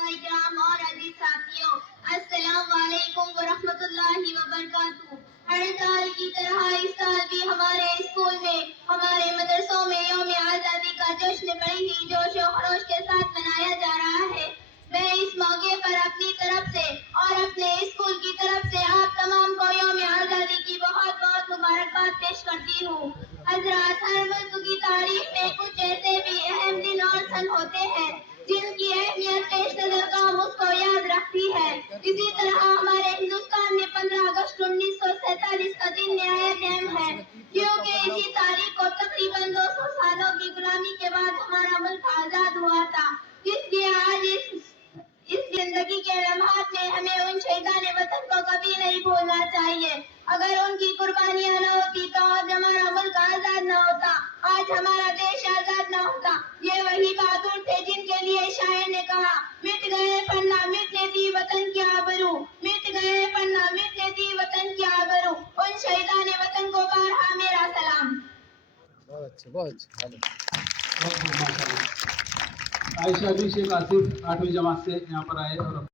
اساتذہ کرام اور عزیز ساتھیوں، السلام علیکم ورحمۃ اللہ وبرکاتہ۔ ہر سال کی طرح اس سال بھی ہمارے اسکول میں، ہمارے مدرسوں میں یوم آزادی کا جشن بڑی ہی جوش و خروش کے ساتھ منایا جا رہا ہے۔ میں اس موقع پر اپنی طرف سے اور اپنے اسکول کی طرف سے آپ تمام کو یوم آزادی کی بہت بہت مبارکباد پیش کرتی ہوں۔ حضرات، ہر ملک کی تاریخ میں کچھ ایسے بھی اہم دن اور سن ہوتے ہیں جن کی اہمیت پیش نظر قوم اس کو یاد رکھتی ہے۔ اسی طرح ہمارے ہندوستان میں 15 اگست 1947 کا دن نہایت اہم ہے، کیونکہ اسی تاریخ کو تقریباً 200 سالوں کی غلامی کے بعد ہمارا ملک آزاد ہوا تھا۔ اس لیے آج اس زندگی کے لمحات میں ہمیں ان شہیدان وطن کو کبھی نہیں بھولنا چاہیے۔ اگر ان کی قربانیاں نہ ہوتی تو آج ہمارا ملک آزاد نہ ہوتا، آج ہمارا دیش آزاد نہ ہوتا۔ یہ وہی بہادر تھے جن کے لیے شاعر نے کہا، مٹ گئے پر نہ مٹنے دی وطن کی آبرو، مٹ گئے پر نہ مٹنے دی وطن کی آبرو۔ ان شہیدان وطن کو بارہا میرا سلام۔ بہت اچھا، بہت اچھا۔ عائشہ بھی شیخ آصف 8ویں جماعت سے یہاں پر آئے اور